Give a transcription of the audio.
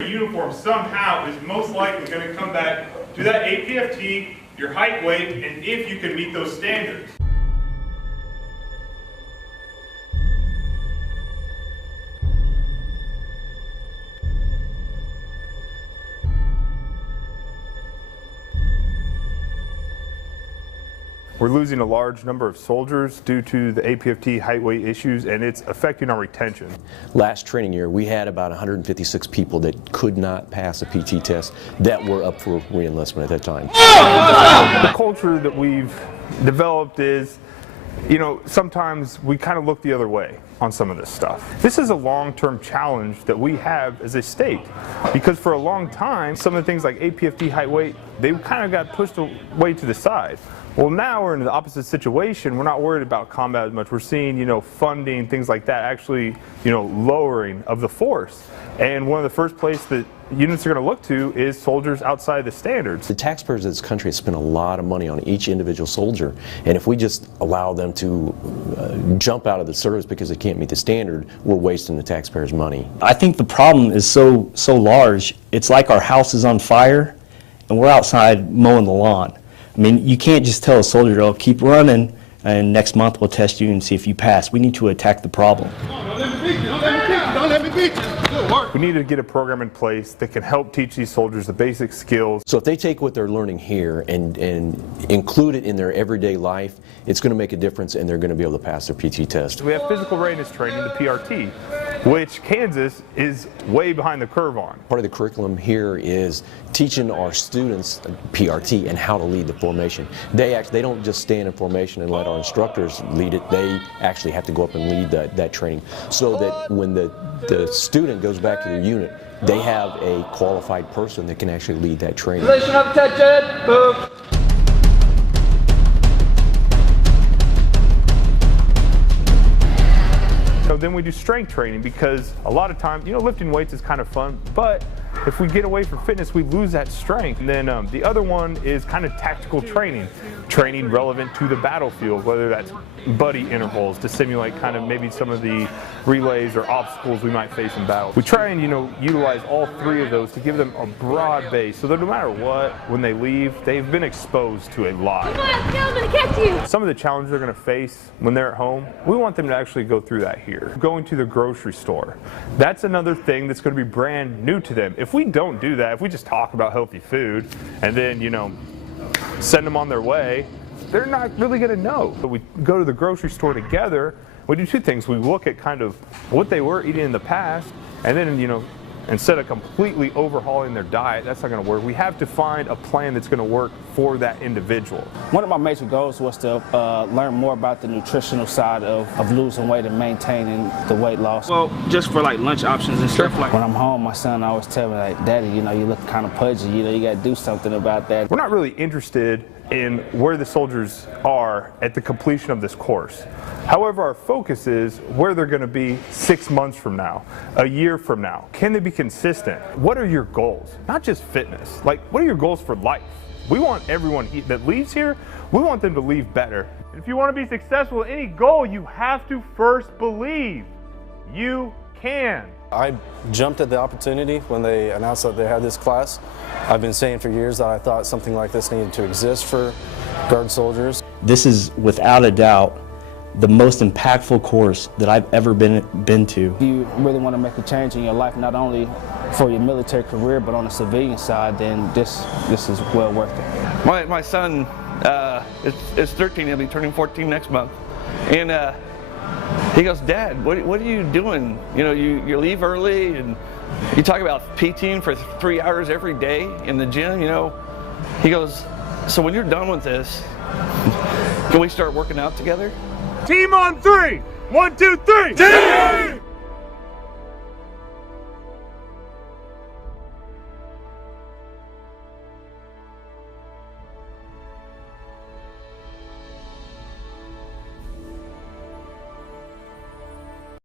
Uniform somehow is most likely going to come back to that APFT, your height, weight, and if you can meet those standards. We're losing a large number of soldiers due to the APFT height weight issues, and it's affecting our retention. Last training year, we had about 156 people that could not pass a PT test that were up for re-enlistment at that time. The culture that we've developed is, you know, sometimes we kind of look the other way on some of this stuff. This is a long-term challenge that we have as a state, because for a long time, some of the things like APFT height weight, they kind of got pushed away to the side. Well, now we're in the opposite situation. We're not worried about combat as much. We're seeing, you know, funding, things like that, actually, you know, lowering of the force. And one of the first places that units are going to look to is soldiers outside the standards. The taxpayers of this country have spent a lot of money on each individual soldier, and if we just allow them to jump out of the service because they can't meet the standard, we're wasting the taxpayers' money. I think the problem is so large. It's like our house is on fire, and we're outside mowing the lawn. I mean, you can't just tell a soldier, oh, keep running, and next month we'll test you and see if you pass. We need to attack the problem. Don't let me beat you, don't let me beat you, don't let me beat you. Good work. We need to get a program in place that can help teach these soldiers the basic skills. So if they take what they're learning here and include it in their everyday life, it's going to make a difference, and they're going to be able to pass their PT test. We have physical readiness training, the PRT, which Kansas is way behind the curve on. Part of the curriculum here is teaching our students PRT and how to lead the formation. They don't just stand in formation and let our instructors lead it. They actually have to go up and lead that training, so that when the student goes back to their unit, they have a qualified person that can actually lead that training. Position of attention, move. So then we do strength training, because a lot of times, you know, lifting weights is kind of fun, but if we get away from fitness, we lose that strength. And then the other one is kind of tactical training relevant to the battlefield, whether that's buddy intervals to simulate kind of maybe some of the relays or obstacles we might face in battle. We try and, you know, utilize all three of those to give them a broad base, so that no matter what, when they leave, they've been exposed to a lot. Come on, I'm gonna catch you. Some of the challenges they're going to face when they're at home, we want them to actually go through that here. Going to the grocery store, that's another thing that's going to be brand new to them. If we don't do that, if we just talk about healthy food and then, you know, send them on their way, they're not really going to know. So we go to the grocery store together. We do two things. We look at kind of what they were eating in the past, and then, you know, instead of completely overhauling their diet, that's not going to work. We have to find a plan that's going to work for that individual. One of my major goals was to learn more about the nutritional side of losing weight and maintaining the weight loss. Well, just for like lunch options and stuff like that. When I'm home, my son always tell me, like, Daddy, you know, you look kind of pudgy, you know, you got to do something about that. We're not really interested in where the soldiers are at the completion of this course. However, our focus is where they're going to be 6 months from now, a year from now. Can they be consistent? What are your goals? Not just fitness. Like, what are your goals for life? We want everyone that leaves here, we want them to leave better. If you want to be successful in any goal, you have to first believe you can. I jumped at the opportunity when they announced that they had this class. I've been saying for years that I thought something like this needed to exist for Guard soldiers. This is, without a doubt, the most impactful course that I've ever been to. If you really want to make a change in your life, not only for your military career, but on the civilian side, then this is well worth it. My son is 13, he'll be turning 14 next month. And he goes, Dad, what are you doing? You know, you leave early and you talk about PTing for 3 hours every day in the gym, you know. He goes, so when you're done with this, can we start working out together? Team on three. 1, 2, 3. Team!